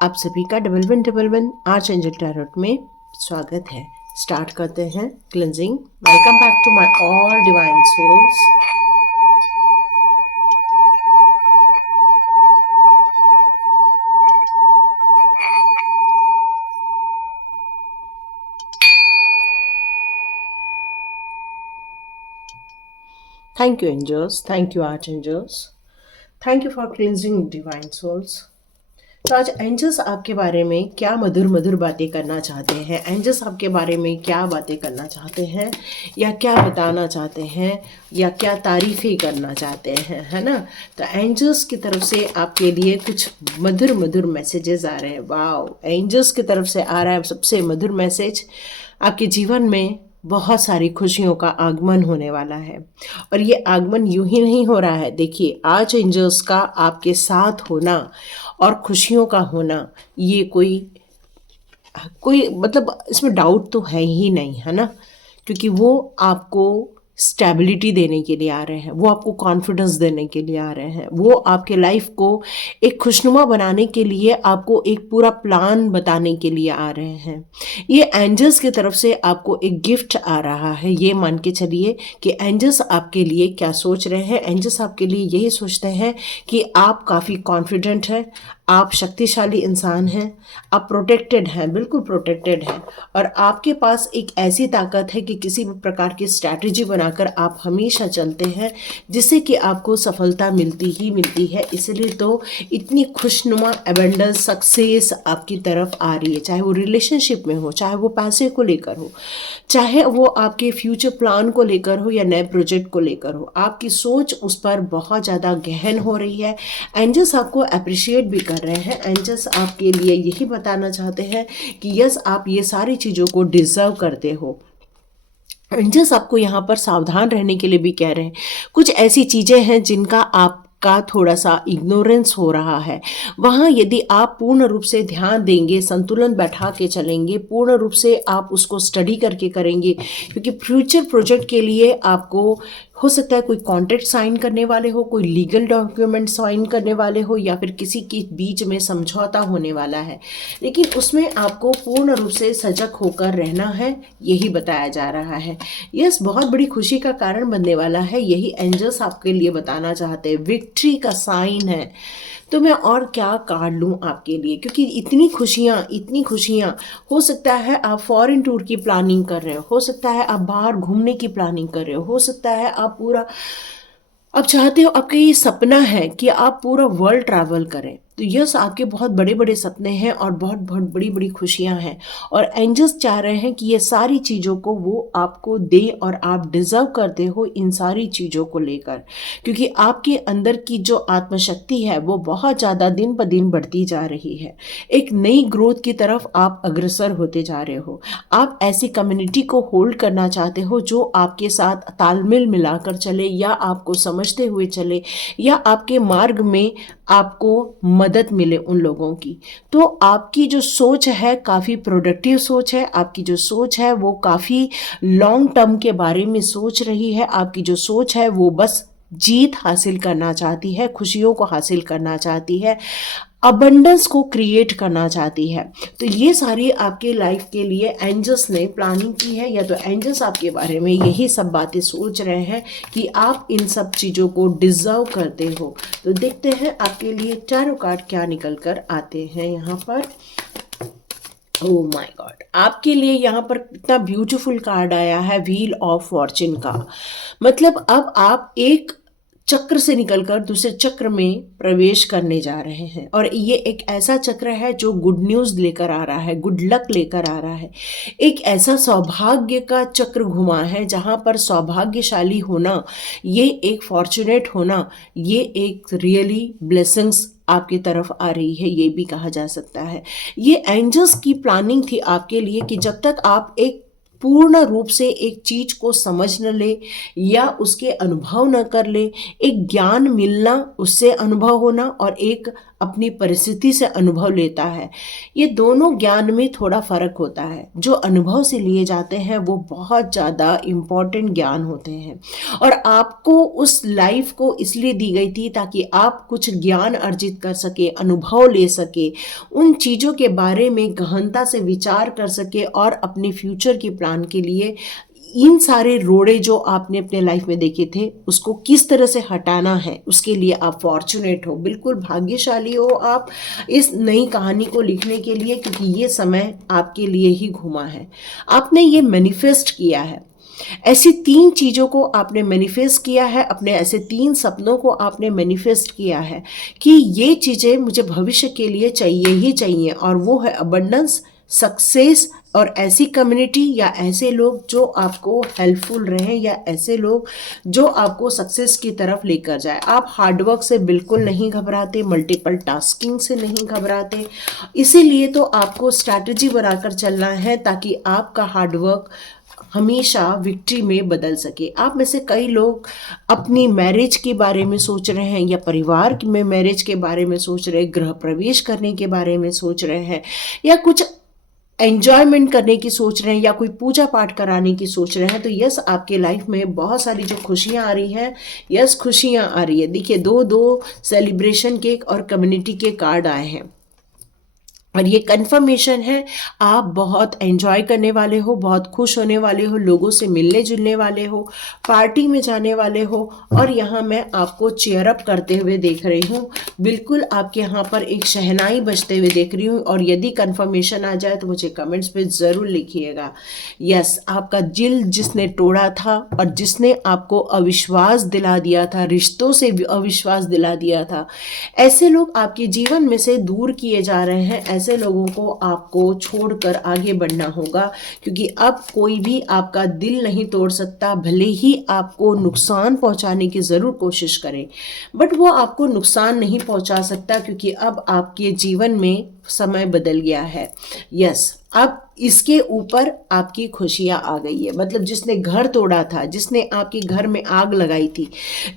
आप सभी का double one archangel tarot में स्वागत है। स्टार्ट करते हैं cleansing. Welcome back to my all divine souls. Thank you angels, thank you archangel, thank you for cleansing divine souls. तो आज एंजल्स आपके बारे में क्या मधुर मधुर बातें करना चाहते हैं, एंजल्स आपके बारे में क्या बातें करना चाहते हैं, या क्या बताना चाहते हैं, या क्या तारीफ़ें करना चाहते हैं, है ना। तो एंजल्स की तरफ से आपके लिए कुछ मधुर मधुर मैसेजेस आ रहे हैं। वाओ, एंजल्स की तरफ से आ रहा है सबसे मधुर मैसेज। आपके जीवन में बहुत सारी खुशियों का आगमन होने वाला है, और ये आगमन यूं ही नहीं हो रहा है। देखिए, आज एंजल्स का आपके साथ होना और खुशियों का होना, ये कोई कोई मतलब इसमें डाउट तो है ही नहीं, है ना। क्योंकि वो आपको स्टेबिलिटी देने के लिए आ रहे हैं, वो आपको कॉन्फिडेंस देने के लिए आ रहे हैं, वो आपके लाइफ को एक खुशनुमा बनाने के लिए आपको एक पूरा प्लान बताने के लिए आ रहे हैं। ये एंजल्स की तरफ से आपको एक गिफ्ट आ रहा है। ये मान के चलिए कि एंजल्स आपके लिए क्या सोच रहे हैं। एंजल्स आपके लिए यही सोचते हैं कि आप काफ़ी कॉन्फिडेंट हैं, आप शक्तिशाली इंसान हैं, आप प्रोटेक्टेड हैं, बिल्कुल प्रोटेक्टेड हैं, और आपके पास एक ऐसी ताकत है कि किसी भी प्रकार की स्ट्रैटेजी बनाकर आप हमेशा चलते हैं, जिससे कि आपको सफलता मिलती ही मिलती है। इसलिए तो इतनी खुशनुमा एबंडेंस सक्सेस आपकी तरफ आ रही है, चाहे वो रिलेशनशिप में हो, चाहे वो पैसे को लेकर हो, चाहे वो आपके फ्यूचर प्लान को लेकर हो, या नए प्रोजेक्ट को लेकर हो। आपकी सोच उस पर बहुत ज़्यादा गहन हो रही है। एंजल्स आपको अप्रिशिएट भी कर रहे हैं। एंजल्स आपके लिए यही बताना चाहते हैं कि यस, आप ये सारी चीज़ों को डिज़र्व करते हो। एंजल्स आपको यहाँ पर सावधान रहने के लिए भी कह रहे हैं। कुछ ऐसी चीज़ें हैं जिनका आपका थोड़ा सा इग्नोरेंस हो रहा है। वहाँ यदि आप पूर्ण रूप से ध्यान देंगे, संतुलन बैठा के चलेंगे, पूर्ण रूप से आप उसको स्टडी करके करेंगे, क्योंकि फ्यूचर प्रोजेक्ट के लिए आपको हो सकता है कोई कॉन्ट्रैक्ट साइन करने वाले हो, कोई लीगल डॉक्यूमेंट साइन करने वाले हो, या फिर किसी के बीच में समझौता होने वाला है। लेकिन उसमें आपको पूर्ण रूप से सजग होकर रहना है, यही बताया जा रहा है। यस, बहुत बड़ी खुशी का कारण बनने वाला है, यही एंजल्स आपके लिए बताना चाहते हैं। विक्ट्री का साइन है। तो मैं और क्या कार्ड लूँ आपके लिए, क्योंकि इतनी खुशियाँ। हो सकता है आप फॉरेन टूर की प्लानिंग कर रहे हो सकता है आप बाहर घूमने की प्लानिंग कर रहे हो सकता है आप पूरा अब चाहते हो, आपका ये सपना है कि आप पूरा वर्ल्ड ट्रैवल करें। तो यस, आपके बहुत बड़े बड़े सपने हैं और बहुत बहुत बड़ी बड़ी खुशियां हैं, और एंजल्स चाह रहे हैं कि ये सारी चीज़ों को वो आपको दे, और आप डिज़र्व करते हो इन सारी चीज़ों को लेकर। क्योंकि आपके अंदर की जो आत्मशक्ति है वो बहुत ज़्यादा दिन ब दिन बढ़ती जा रही है। एक नई ग्रोथ की तरफ आप अग्रसर होते जा रहे हो। आप ऐसी कम्युनिटी को होल्ड करना चाहते हो जो आपके साथ तालमेल मिलाकर चले, या आपको समझते हुए चले, या आपके मार्ग में आपको मदद मिले उन लोगों की। तो आपकी जो सोच है काफ़ी प्रोडक्टिव सोच है। आपकी जो सोच है वो काफ़ी लॉन्ग टर्म के बारे में सोच रही है। आपकी जो सोच है वो बस जीत हासिल करना चाहती है, खुशियों को हासिल करना चाहती है, अबंडेंस को क्रिएट करना चाहती है। तो ये सारी आपके लाइफ के लिए एंजल्स ने प्लानिंग की है, या तो एंजल्स आपके बारे में यही सब बातें सोच रहे हैं कि आप इन सब चीज़ों को डिज़र्व करते हो। तो देखते हैं आपके लिए टैरो कार्ड क्या निकल कर आते हैं यहाँ पर। ओह माय गॉड, आपके लिए यहाँ पर इतना ब्यूटीफुल कार्ड आया है, व्हील ऑफ फॉर्च्यून का। मतलब अब आप एक चक्र से निकलकर दूसरे चक्र में प्रवेश करने जा रहे हैं, और ये एक ऐसा चक्र है जो गुड न्यूज़ लेकर आ रहा है, गुड लक लेकर आ रहा है। एक ऐसा सौभाग्य का चक्र घुमा है जहाँ पर सौभाग्यशाली होना, ये एक फॉर्चुनेट होना, ये एक रियली ब्लेसिंग्स आपकी तरफ आ रही है, ये भी कहा जा सकता है। ये एंजल्स की प्लानिंग थी आपके लिए कि जब तक आप एक पूर्ण रूप से एक चीज को समझ न ले या उसके अनुभव न कर ले। एक ज्ञान मिलना, उससे अनुभव होना, और एक अपनी परिस्थिति से अनुभव लेता है। ये दोनों ज्ञान में थोड़ा फर्क होता है। जो अनुभव से लिए जाते हैं वो बहुत ज़्यादा इम्पॉर्टेंट ज्ञान होते हैं, और आपको उस लाइफ को इसलिए दी गई थी ताकि आप कुछ ज्ञान अर्जित कर सके, अनुभव ले सके, उन चीज़ों के बारे में गहनता से विचार कर सके, और अपने फ्यूचर के प्लान के लिए इन सारे रोड़े जो आपने अपने लाइफ में देखे थे उसको किस तरह से हटाना है, उसके लिए आप फॉर्चुनेट हो, बिल्कुल भाग्यशाली हो आप इस नई कहानी को लिखने के लिए, क्योंकि ये समय आपके लिए ही घुमा है। आपने ये मैनिफेस्ट किया है, ऐसी 3 चीज़ों को आपने मैनिफेस्ट किया है, अपने ऐसे 3 सपनों को आपने मैनिफेस्ट किया है कि ये चीज़ें मुझे भविष्य के लिए चाहिए ही चाहिए, और वो है अबंडेंस, सक्सेस, और ऐसी कम्युनिटी या ऐसे लोग जो आपको हेल्पफुल रहें, या ऐसे लोग जो आपको सक्सेस की तरफ लेकर जाए। आप हार्डवर्क से बिल्कुल नहीं घबराते, मल्टीपल टास्किंग से नहीं घबराते, इसीलिए तो आपको स्ट्रैटेजी बनाकर चलना है ताकि आपका हार्डवर्क हमेशा विक्ट्री में बदल सके। आप में से कई लोग अपनी मैरिज के बारे में सोच रहे हैं, या परिवार में मैरिज के बारे में सोच रहे हैं, गृह प्रवेश करने के बारे में सोच रहे हैं, या कुछ एंजॉयमेंट करने की सोच रहे हैं, या कोई पूजा पाठ कराने की सोच रहे हैं। तो यस, आपके लाइफ में बहुत सारी जो खुशियां आ रही हैं, यस खुशियां आ रही है। देखिए, 2 सेलिब्रेशन के और कम्युनिटी के कार्ड आए हैं, और ये कन्फर्मेशन है आप बहुत एंजॉय करने वाले हो, बहुत खुश होने वाले हो, लोगों से मिलने जुलने वाले हो, पार्टी में जाने वाले हो। और यहाँ मैं आपको चेयर अप करते हुए देख रही हूँ, बिल्कुल आपके यहाँ पर एक शहनाई बजते हुए देख रही हूँ। और यदि कन्फर्मेशन आ जाए तो मुझे कमेंट्स पे ज़रूर लिखिएगा। यस, आपका दिल जिसने तोड़ा था और जिसने आपको अविश्वास दिला दिया था, रिश्तों से अविश्वास दिला दिया था, ऐसे लोग आपके जीवन में से दूर किए जा रहे हैं। ऐसे लोगों को आपको छोड़कर आगे बढ़ना होगा, क्योंकि अब कोई भी आपका दिल नहीं तोड़ सकता। भले ही आपको नुकसान पहुंचाने की ज़रूर कोशिश करे, बट वो आपको नुकसान नहीं पहुंचा सकता, क्योंकि अब आपके जीवन में समय बदल गया है। यस, अब इसके ऊपर आपकी खुशियाँ आ गई है। मतलब जिसने घर तोड़ा था, जिसने आपके घर में आग लगाई थी,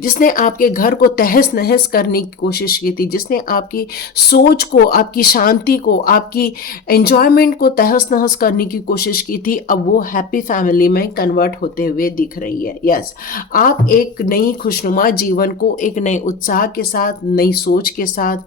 जिसने आपके घर को तहस नहस करने की कोशिश की थी, जिसने आपकी सोच को, आपकी शांति को, आपकी एंजॉयमेंट को तहस नहस करने की कोशिश की थी, अब वो हैप्पी फैमिली में कन्वर्ट होते हुए दिख रही है। यस, आप एक नई खुशनुमा जीवन को एक नए उत्साह के साथ, नई सोच के साथ,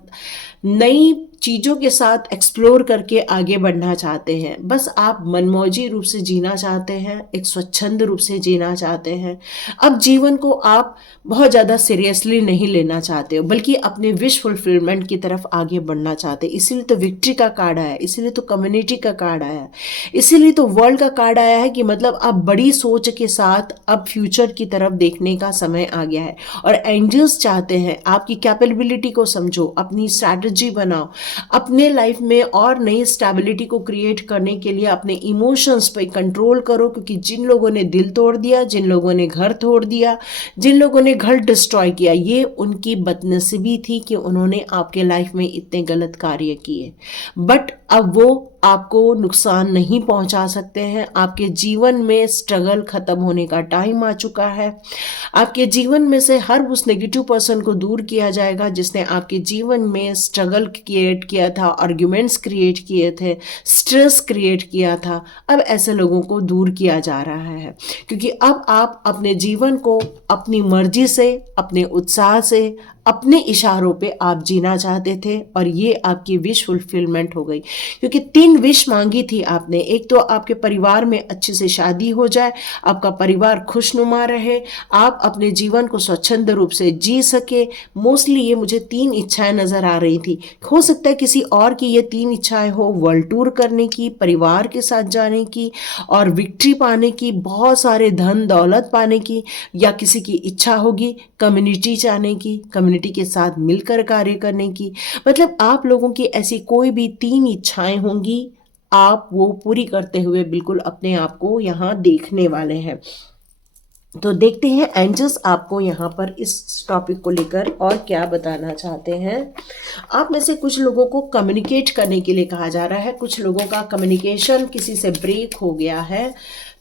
नई चीज़ों के साथ एक्सप्लोर करके आगे बढ़ना चाहते हैं। बस आप मनमौजी रूप से जीना चाहते हैं, एक स्वच्छंद रूप से जीना चाहते हैं। अब जीवन को आप बहुत ज़्यादा सीरियसली नहीं लेना चाहते हो, बल्कि अपने विश फुलफिलमेंट की तरफ आगे बढ़ना चाहते हैं। इसीलिए तो विक्ट्री का कार्ड आया है, इसीलिए तो कम्युनिटी का कार्ड आया है, इसीलिए तो वर्ल्ड का कार्ड आया है कि मतलब आप बड़ी सोच के साथ अब फ्यूचर की तरफ देखने का समय आ गया है। और एंजल्स चाहते हैं आपकी कैपेबिलिटी को समझो, अपनी स्ट्रैटेजी बनाओ, अपने लाइफ में और नई स्टेबिलिटी को क्रिएट करने के लिए अपने इमोशंस पे कंट्रोल करो। क्योंकि जिन लोगों ने दिल तोड़ दिया, जिन लोगों ने घर तोड़ दिया, जिन लोगों ने घर डिस्ट्रॉय किया, ये उनकी बदनसीबी थी कि उन्होंने आपके लाइफ में इतने गलत कार्य किए। बट अब वो आपको नुकसान नहीं पहुंचा सकते हैं। आपके जीवन में स्ट्रगल खत्म होने का टाइम आ चुका है। आपके जीवन में से हर उस नेगेटिव पर्सन को दूर किया जाएगा जिसने आपके जीवन में स्ट्रगल क्रिएट किया था, आर्ग्यूमेंट्स क्रिएट किए थे, स्ट्रेस क्रिएट किया था। अब ऐसे लोगों को दूर किया जा रहा है, क्योंकि अब आप अपने जीवन को अपनी मर्जी से, अपने उत्साह से, अपने इशारों पे आप जीना चाहते थे, और ये आपकी विश फुलफिलमेंट हो गई। क्योंकि 3 विश मांगी थी आपने। एक तो आपके परिवार में अच्छे से शादी हो जाए, आपका परिवार खुशनुमा रहे, आप अपने जीवन को स्वच्छंद रूप से जी सके। मोस्टली ये मुझे 3 इच्छाएं नजर आ रही थी। हो सकता है किसी और की ये 3 इच्छाएं हो, वर्ल्ड टूर करने की, परिवार के साथ जाने की, और विक्ट्री पाने की, बहुत सारे धन दौलत पाने की, या किसी की इच्छा होगी कम्युनिटी जाने की, कम्युनिटी के साथ मिलकर कार्य करने की। मतलब आप लोगों की ऐसी कोई भी 3 इच्छाएं होंगी, आप वो पूरी करते हुए बिल्कुल अपने आप को यहाँ देखने वाले हैं। तो देखते हैं एंजल्स आपको यहाँ पर इस टॉपिक को लेकर और क्या बताना चाहते हैं। आप में से कुछ लोगों को कम्युनिकेट करने के लिए कहा जा रहा है। कुछ लोगों का कम्युनिकेशन किसी से ब्रेक हो गया है,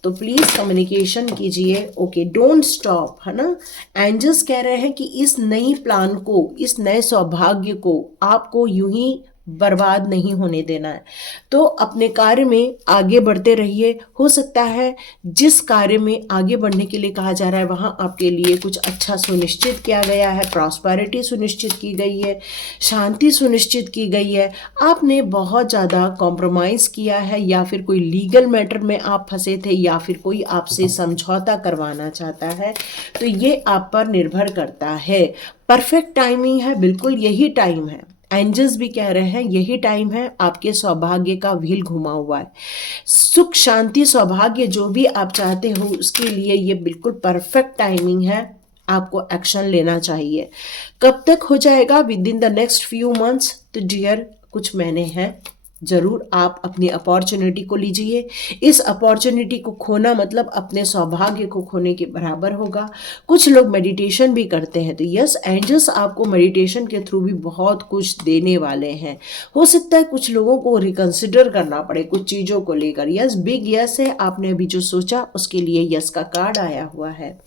तो प्लीज़ कम्युनिकेशन कीजिए। ओके, डोंट स्टॉप, है ना। एंजल्स कह रहे हैं कि इस नई प्लान को, इस नए सौभाग्य को आपको यूं ही बर्बाद नहीं होने देना है। तो अपने कार्य में आगे बढ़ते रहिए। हो सकता है जिस कार्य में आगे बढ़ने के लिए कहा जा रहा है वहाँ आपके लिए कुछ अच्छा सुनिश्चित किया गया है, प्रॉस्पेरिटी सुनिश्चित की गई है, शांति सुनिश्चित की गई है। आपने बहुत ज़्यादा कॉम्प्रोमाइज़ किया है, या फिर कोई लीगल मैटर में आप फंसे थे, या फिर कोई आपसे समझौता करवाना चाहता है, तो ये आप पर निर्भर करता है। परफेक्ट टाइमिंग है, बिल्कुल यही टाइम है। एंजल्स भी कह रहे हैं यही टाइम है, आपके सौभाग्य का व्हील घुमा हुआ है। सुख शांति सौभाग्य जो भी आप चाहते हो उसके लिए ये बिल्कुल परफेक्ट टाइमिंग है। आपको एक्शन लेना चाहिए। कब तक हो जाएगा? With in the next few months. तो डियर, कुछ महीने हैं, ज़रूर आप अपनी अपॉर्चुनिटी को लीजिए। इस अपॉर्चुनिटी को खोना मतलब अपने सौभाग्य को खोने के बराबर होगा। कुछ लोग मेडिटेशन भी करते हैं, तो यस, एंजल्स आपको मेडिटेशन के थ्रू भी बहुत कुछ देने वाले हैं। हो सकता है कुछ लोगों को रिकंसिडर करना पड़े कुछ चीज़ों को लेकर। यस, बिग यस है, आपने अभी जो सोचा उसके लिए यस का कार्ड आया हुआ है।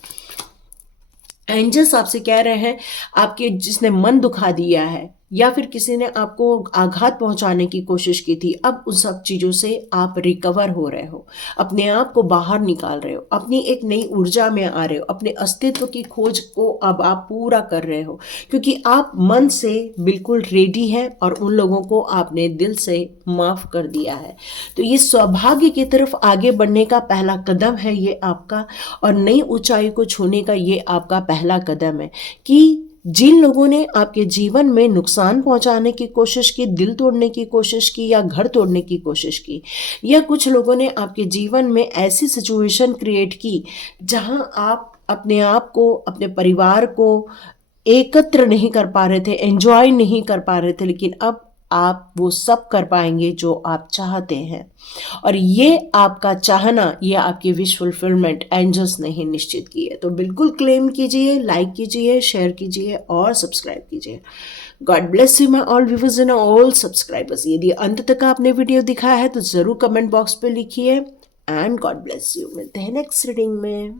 एंजल्स आपसे कह रहे हैं आपके जिसने मन दुखा दिया है, या फिर किसी ने आपको आघात पहुंचाने की कोशिश की थी, अब उन सब चीज़ों से आप रिकवर हो रहे हो, अपने आप को बाहर निकाल रहे हो, अपनी एक नई ऊर्जा में आ रहे हो, अपने अस्तित्व की खोज को अब आप पूरा कर रहे हो, क्योंकि आप मन से बिल्कुल रेडी हैं और उन लोगों को आपने दिल से माफ़ कर दिया है। तो ये सौभाग्य की तरफ आगे बढ़ने का पहला कदम है ये आपका, और नई ऊंचाई को छूने का ये आपका पहला कदम है कि जिन लोगों ने आपके जीवन में नुकसान पहुंचाने की कोशिश की, दिल तोड़ने की कोशिश की, या घर तोड़ने की कोशिश की, या कुछ लोगों ने आपके जीवन में ऐसी सिचुएशन क्रिएट की जहां आप अपने आप को, अपने परिवार को एकत्र नहीं कर पा रहे थे, एंजॉय नहीं कर पा रहे थे, लेकिन अब आप वो सब कर पाएंगे जो आप चाहते हैं। और ये आपका चाहना, ये आपकी विश फुलफिलमेंट एंजल्स ने ही निश्चित की है। तो बिल्कुल क्लेम कीजिए, लाइक कीजिए, शेयर कीजिए और सब्सक्राइब कीजिए। God bless you my all viewers and all subscribers. यदि अंत तक आपने वीडियो दिखा है तो ज़रूर कमेंट बॉक्स पे लिखिए। And God bless you. मिलते हैं नेक्स्ट रीडिंग में।